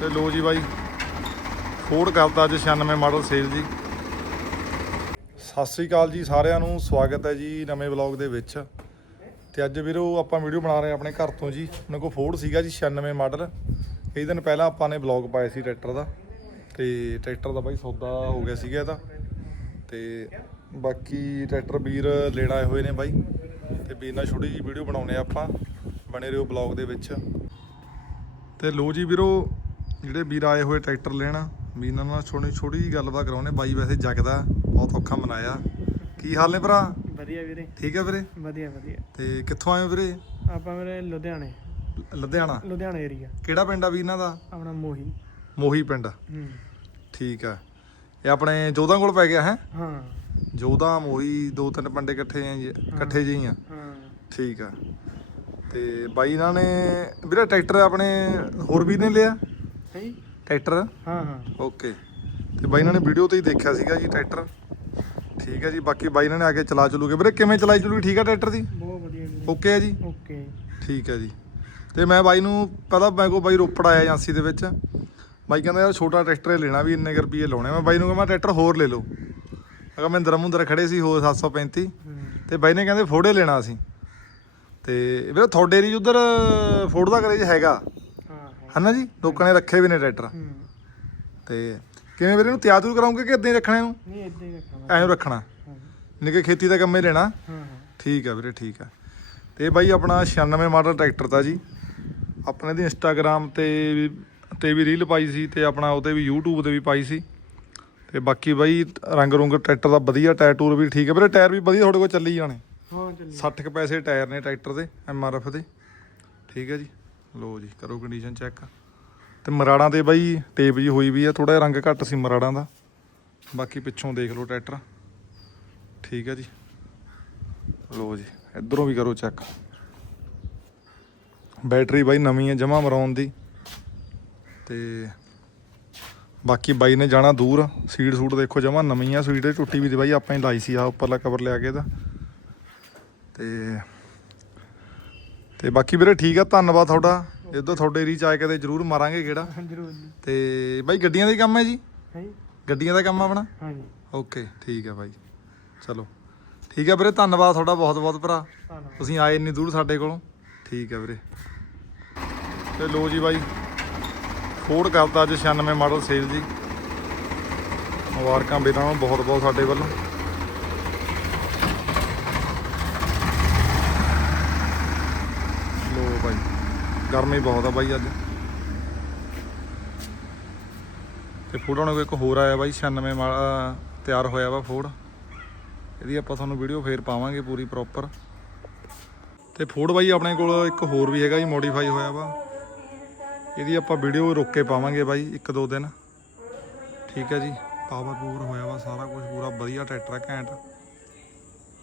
ਤੇ ਲੋ ਜੀ ਬਾਈ ਫੋਰਡ ਕਰਤਾ ਅੱਜ 96 ਮਾਡਲ ਸੇਲ ਜੀ। ਸਤਿ ਸ੍ਰੀ ਅਕਾਲ ਜੀ ਸਾਰਿਆਂ ਨੂੰ, ਸਵਾਗਤ ਹੈ ਜੀ ਨਵੇਂ ਵਲੌਗ ਦੇ ਵਿੱਚ। ਤੇ ਅੱਜ ਵੀਰੋ ਆਪਾਂ ਵੀਡੀਓ ਬਣਾ ਰਹੇ ਆਪਣੇ ਘਰ ਤੋਂ ਜੀ। ਉਹਨਾਂ ਕੋਲ ਫੋਰਡ ਸੀਗਾ ਜੀ 96 ਮਾਡਲ। ਕਈ ਦਿਨ ਪਹਿਲਾਂ ਆਪਾਂ ਨੇ ਵਲੌਗ ਪਾਇਆ ਸੀ ਟਰੈਕਟਰ ਦਾ। ਤੇ ਟਰੈਕਟਰ ਦਾ ਬਾਈ ਸੌਦਾ ਹੋ ਗਿਆ ਸੀਗਾ ਇਹਦਾ। ਤੇ ਬਾਕੀ ਟਰੈਕਟਰ ਵੀਰ ਲੈਣ ਆਏ ਹੋਏ ਨੇ ਬਾਈ। ਤੇ ਵੀਰ ਨਾਲ ਛੋਟੀ ਜੀ ਵੀਡੀਓ ਬਣਾਉਨੇ ਆ ਆਪਾਂ, ਬਣੇ ਰਹੋ ਵਲੌਗ ਦੇ ਵਿੱਚ। ਤੇ ਲੋ ਜੀ ਵੀਰੋ ਜਿਹੜੇ ਵੀਰ ਆਏ ਹੋਏ ਟਰੈਕਟਰ ਲੈਣ ਵੀਰ ਨਾਲ ਛੋਟੀ ਛੋਟੀ ਜੀ ਗੱਲਬਾਤ ਕਰਾਉਨੇ ਬਾਈ ਵੈਸੇ ਜਗਦਾ ਬਹੁਤ ਔਖਾ ਮਨਾਇਆ। ਕੀ ਹਾਲ ਨੇ ਭਰਾ? ਵਧੀਆ ਵੀਰੇ। ਠੀਕ ਹੈ ਵੀਰੇ? ਵਧੀਆ ਵਧੀਆ। ਤੇ ਕਿੱਥੋਂ ਆਏ ਹੋ ਵੀਰੇ? ਆਪਾਂ ਮੇਰੇ ਲੁਧਿਆਣੇ। ਲੁਧਿਆਣਾ? ਲੁਧਿਆਣਾ ਏਰੀਆ ਕਿਹੜਾ ਪਿੰਡ ਆ ਵੀਰ ਇਹਨਾਂ ਦਾ? ਆਪਣਾ ਮੋਹੀ। ਮੋਹੀ ਪਿੰਡ। ਹੂੰ। ਠੀਕ ਆ। ਇਹ ਆਪਣੇ ਜੋਧਾਂ ਕੋਲ ਪੈ ਗਿਆ ਹੈ? ਹਾਂ। ਜੋਧਾ ਮੋਹੀ ਦੋ ਤਿੰਨ ਪਿੰਡ ਇਕੱਠੇ ਆ ਜੀ ਇਕੱਠੇ ਜਿਹੀ ਆ। ਹਾਂ। ਠੀਕ ਆ। ਤੇ ਬਾਈ ਇਹਨਾਂ ਨੇ ਵੀਰੇ ਟਰੈਕਟਰ ਆਪਣੇ ਹੋਰ ਵੀ ਨੇ ਲਿਆ? ਹੈ? ਜੀ? ਟਰੈਕਟਰ? ਹਾਂ ਹਾਂ। ਓਕੇ ਤੇ ਬਾਈ ਇਹਨਾਂ ਨੇ ਵੀਡੀਓ ਤੇ ਹੀ ਦੇਖਿਆ ਸੀਗਾ ਜੀ ਟਰੈਕਟਰ। ਠੀਕ ਹੈ ਜੀ ਬਾਕੀ ਬਾਈ ਇਹਨਾਂ ਨੇ ਆ ਕੇ ਚਲਾ ਚਲੂਗੇ। ਵੀਰੇ ਕਿਵੇਂ ਚਲਾਈ ਚਲੂਗੀ? ਠੀਕ ਆ ਟਰੈਕਟਰ ਦੀ? ਬਹੁਤ ਵਧੀਆ ਵੀਰੇ ਓਕੇ ਹੈ ਜੀ? ਓਕੇ ਠੀਕ ਹੈ ਜੀ। ਤੇ ਮੈਂ ਬਾਈ ਨੂੰ ਪਹਿਲਾਂ ਮੈਂ ਕੋ ਬਾਈ ਰੋਪੜ ਆਇਆ ਏਜੰਸੀ ਦੇ ਵਿੱਚ। ਬਾਈ ਕਹਿੰਦਾ ਯਾਰ ਛੋਟਾ ਟਰੈਕਟਰ ਹੀ ਲੈਣਾ ਵੀ ਇੰਨੇ ਕੁ ਰੁਪਏ ਲਾਉਣੇ ਮੈਂ ਬਾਈ ਨੂੰ ਕਹਿੰਦਾ ਟਰੈਕਟਰ ਹੋਰ ਲੈ ਲਓ। ਅਗਾ ਮਹਿੰਦਰ ਮੁੰਦਰ ਖੜੇ ਸੀ ਹੋਰ 735 ਹੂੰ। ਤੇ ਬਾਈ ਨੇ ਕਹਿੰਦੇ ਫੋੜੇ ਲੈਣਾ ਸੀ ਤੇ ਵੀਰੇ ਤੁਹਾਡੇ ਏਰੀਏ ਉਧਰ ਫੋੜ ਦਾ ਕਰੇਜ ਹੈਗਾ। ਹਾਂ ਹਾਂ ਹਨਾ ਜੀ? ਲੋਕਾਂ ਨੇ ਰੱਖੇ ਵੀ ਨੇ ਟਰੈਕਟਰ। ਤੇ ਕਿਵੇਂ ਵੀਰੇ ਇਹਨੂੰ ਤਿਆਰ ਤੁਰ ਕਰਾਉਂਗੇ ਕਿ ਇਦਾਂ ਹੀ ਰੱਖਣਾ ਇਹਨੂੰ? ਨਹੀਂ ਇਦਾਂ ਹੀ ਰੱਖਣਾ। ਐਂ ਰੱਖਣਾ। ਨਿੱਕੇ ਖੇਤੀ ਦਾ ਕੰਮ ਹੀ ਲੈਣਾ। ਠੀਕ ਆ ਵੀਰੇ ਠੀਕ ਆ। ਤੇ ਬਾਈ ਆਪਣਾ 96 ਮਾਡਲ ਟਰੈਕਟਰ ਦਾ ਜੀ। ਆਪਣੇ ਦੀ ਇੰਸਟਾਗ੍ਰam ਤੇ ਤੇ ਵੀ ਰੀਲ ਪਾਈ ਸੀ ਤੇ ਆਪਣਾ ਉਹਤੇ ਵੀ YouTube ਤੇ ਵੀ ਪਾਈ ਸੀ। ਤੇ ਬਾਕੀ ਬਾਈ ਰੰਗ ਰੁੰਗ ਟਰੈਕਟਰ ਦਾ ਵਧੀਆ ਟਾਇਰ ਟੂਰ ਵੀ ਠੀਕ ਹੈ ਵੀਰੇ ਟਾਇਰ ਵੀ ਵਧੀਆ ਤੁਹਾਡੇ ਕੋਲ ਚੱਲੀ ਜਾਣੇ। ਹਾਂ ਚੱਲੀ 60 ਕੁ ਪੈਸੇ ਟਾਇਰ ਨੇ ਟਰੈਕਟਰ ਦੇ ਐਮਆਰਐਫ ਦੇ। ਠੀਕ ਹੈ ਜੀ। ਲੋ ਜੀ, ਕਰੋ ਕੰਡੀਸ਼ਨ ਚੈੱਕ ਤੇ ਮਰਾੜਾਂ ਤੇ ਬਾਈ ਟੇਪ ਜੀ ਹੋਈ ਵੀ ਆ ਥੋੜਾ ਰੰਗ ਘੱਟ ਸੀ ਮਰਾੜਾਂ ਦਾ। ਬਾਕੀ ਪਿੱਛੋਂ ਦੇਖ ਲਓ ਟਰੈਕਟਰ। ਠੀਕ ਹੈ ਜੀ। ਲੋ ਜੀ, ਇਧਰੋਂ ਵੀ ਕਰੋ ਚੈੱਕ ਬੈਟਰੀ ਬਾਈ ਨਵੀਂ ਹੈ ਜਮਾ ਮਰਾਉਣ ਦੀ। ਤੇ ਬਾਕੀ ਬਾਈ ਨੇ ਜਾਣਾ ਦੂਰ, ਸੀਟ ਸੂਟ ਦੇਖੋ ਜਮਾ ਨਵੀਂ ਆ, ਸੀਟ ਟੁੱਟੀ ਵੀ ਦੀ ਬਾਈ ਆਪਾਂ ਹੀ ਲਾਈ ਸੀ ਆ, ਉੱਪਰਲਾ ਕਵਰ ਲਿਆ ਕੇ ਇਹਦਾ। ਤੇ ਤੇ ਬਾਕੀ ਵੀਰੇ ਠੀਕ ਆ ਧੰਨਵਾਦ ਤੁਹਾਡਾ। ਜਦੋਂ ਤੁਹਾਡੇ ਰੀਚ ਆਏ ਕਦੇ ਜਰੂਰ ਮਾਰਾਂਗੇ ਕਿਹੜਾ। ਜਰੂਰ ਜੀ। ਤੇ ਬਾਈ ਗੱਡੀਆਂ ਦਾ ਹੀ ਕੰਮ ਹੈ ਜੀ? ਹੈ ਜੀ? ਗੱਡੀਆਂ ਦਾ ਕੰਮ ਆ ਆਪਣਾ? ਹਾਂ ਜੀ। ਓਕੇ ਠੀਕ ਹੈ ਬਾਈ। ਚਲੋ। ਠੀਕ ਹੈ ਵੀਰੇ ਧੰਨਵਾਦ ਤੁਹਾਡਾ ਬਹੁਤ ਬਹੁਤ ਭਰਾ। ਤੁਸੀਂ ਆਏ ਇੰਨੀ ਦੂਰ ਸਾਡੇ ਕੋਲੋਂ। ਠੀਕ ਹੈ ਵੀਰੇ। ਤੇ ਲੋ ਜੀ ਬਾਈ ਫੋਰਡ ਕਰਤਾ ਅੱਜ 96 ਮਾਡਲ ਸੇਲ ਜੀ। ਮੁਬਾਰਕਾਂ ਵੀਰਾਂ ਨੂੰ ਬਹੁਤ ਬਹੁਤ ਸਾਡੇ ਵੱਲੋਂ ਲੋ ਬਾਈ ਗਰਮੀ ਬਹੁਤ ਆ ਬਾਈ ਅੱਜ। ਤੇ ਫੋੜਾਂ ਨੂੰ ਇੱਕ ਹੋਰ ਆਇਆ ਬਾਈ 96 ਮਾ- ਤਿਆਰ ਹੋਇਆ ਵਾ ਫੋੜ ਇਹਦੀ ਆਪਾਂ ਤੁਹਾਨੂੰ ਵੀਡੀਓ ਫੇਰ ਪਾਵਾਂਗੇ ਪੂਰੀ ਪ੍ਰੋਪਰ ਤੇ ਫੋੜ ਬਾਈ ਆਪਣੇ ਕੋਲ ਇੱਕ ਹੋਰ ਵੀ ਹੈਗਾ ਜੀ ਮੋਡੀਫਾਈ ਹੋਇਆ ਵਾ। ਇਹਦੀ ਆਪਾਂ ਵੀਡੀਓ ਰੋਕ ਕੇ ਪਾਵਾਂਗੇ ਬਾਈ, ਇੱਕ ਦੋ ਦਿਨ। ਠੀਕ ਹੈ ਜੀ ਪਾਵਰ ਪੂਰ ਹੋਇਆ ਵਾ ਸਾਰਾ ਕੁਝ ਪੂਰਾ ਵਧੀਆ ਟਰੈਕਟਰ ਹੈ ਘੈਂਟ।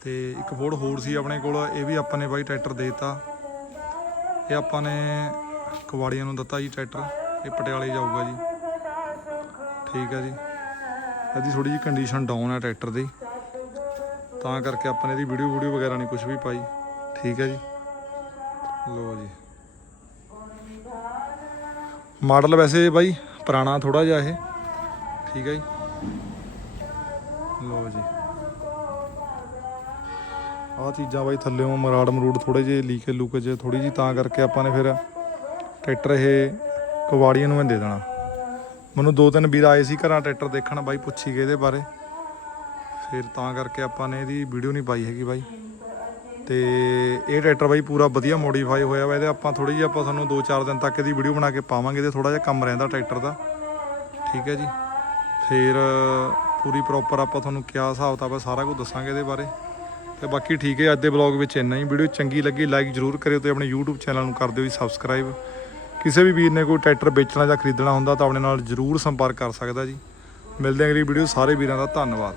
ਤੇ ਇੱਕ ਫੋੜ ਹੋਰ ਸੀ ਆਪਣੇ ਕੋਲ, ਇਹ ਵੀ ਆਪਾਂ ਨੇ ਬਾਈ ਟਰੈਕਟਰ ਦੇਤਾ। ਇਹ ਆਪਾਂ ਨੇ ਕਵਾੜੀਆਂ ਨੂੰ ਦਿੱਤਾ ਜੀ ਟਰੈਕਟਰ। ਇਹ ਪਟਿਆਲੇ ਜਾਊਗਾ ਜੀ। ਠੀਕ ਹੈ ਜੀ। ਇਹਦੀ ਥੋੜੀ ਜਿਹੀ ਕੰਡੀਸ਼ਨ ਡਾਊਨ ਹੈ ਟਰੈਕਟਰ ਦੀ। ਤਾਂ ਕਰਕੇ ਆਪਾਂ ਨੇ ਇਹਦੀ ਵੀਡੀਓ ਵੀਡੀਓ ਵਗੈਰਾ ਨਹੀਂ ਕੁਝ ਵੀ ਪਾਈ। ਠੀਕ ਹੈ ਜੀ। ਲੋ ਜੀ। ਮਾਡਲ ਵੈਸੇ ਬਾਈ ਪੁਰਾਣਾ ਥੋੜਾ ਜਿਹਾ ਇਹ। ਠੀਕ ਹੈ ਜੀ। ਲੋ ਜੀ। ਆਹ ਚੀਜ਼ਾਂ ਬਾਈ ਥੱਲੇੋਂ ਮਰਾੜ ਮਰੂੜ ਥੋੜੇ ਜਿਹੇ ਲੀਕੇ ਲੂਕੇ ਜੇ ਥੋੜੀ ਜੀ ਤਾਂ ਕਰਕੇ ਆਪਾਂ ਨੇ ਫਿਰ ਟਰੈਕਟਰ ਇਹ ਕਵਾੜੀਆਂ ਨੂੰ ਮੈਂ ਦੇ ਦੇਣਾ। ਮੈਨੂੰ ਦੋ ਤਿੰਨ ਵੀਰ ਆਏ ਸੀ ਘਰਾਂ ਟਰੈਕਟਰ ਦੇਖਣ, ਬਾਈ ਪੁੱਛੀ ਗਏ ਇਹਦੇ ਬਾਰੇ। ਫਿਰ ਤਾਂ ਕਰਕੇ ਆਪਾਂ ਨੇ ਇਹਦੀ ਵੀਡੀਓ ਨਹੀਂ ਪਾਈ ਹੈਗੀ ਬਾਈ। ਤੇ ਇਹ ਟਰੈਕਟਰ ਬਾਈ ਪੂਰਾ ਵਧੀਆ ਮੋਡੀਫਾਈ ਹੋਇਆ ਵਾ, ਇਹਦੇ ਆਪਾਂ ਥੋੜੀ ਜਿਹੀ ਆਪਾਂ ਤੁਹਾਨੂੰ 2-4 ਦਿਨ ਤੱਕ ਇਹਦੀ ਵੀਡੀਓ ਬਣਾ ਕੇ ਪਾਵਾਂਗੇ, ਇਹਦੇ ਥੋੜਾ ਜਿਹਾ ਕੰਮ ਰਹਿੰਦਾ ਟਰੈਕਟਰ ਦਾ। ਠੀਕ ਹੈ ਜੀ। ਫਿਰ ਪੂਰੀ ਪ੍ਰੋਪਰ ਆਪਾਂ ਤੁਹਾਨੂੰ ਕਿਆ ਹਿਸਾਬ ਕਿਤਾਬ ਹੈ, ਸਾਰਾ ਕੁਝ ਦੱਸਾਂਗੇ ਇਹਦੇ ਬਾਰੇ। ਤੇ ਬਾਕੀ ਠੀਕ ਹੈ, ਅੱਜ ਦੇ ਵਲੌਗ ਵਿੱਚ ਇੰਨਾ ਹੀ। ਵੀਡੀਓ ਚੰਗੀ ਲੱਗੀ ਲਾਈਕ ਜਰੂਰ ਕਰਿਓ ਤੇ ਆਪਣੇ YouTube ਚੈਨਲ ਨੂੰ ਕਰ ਦਿਓ ਜੀ ਸਬਸਕ੍ਰਾਈਬ ਕਿਸੇ ਵੀ ਵੀਰ ਨੇ ਕੋਈ ਟਰੈਕਟਰ ਵੇਚਣਾ ਜਾਂ ਖਰੀਦਣਾ ਹੁੰਦਾ ਤਾਂ ਆਪਣੇ ਨਾਲ ਜਰੂਰ ਸੰਪਰਕ ਕਰ ਸਕਦਾ ਜੀ। ਮਿਲਦੇ ਹਾਂ ਅਗਲੀ ਵੀਡੀਓ ਸਾਰੇ ਵੀਰਾਂ ਦਾ ਧੰਨਵਾਦ।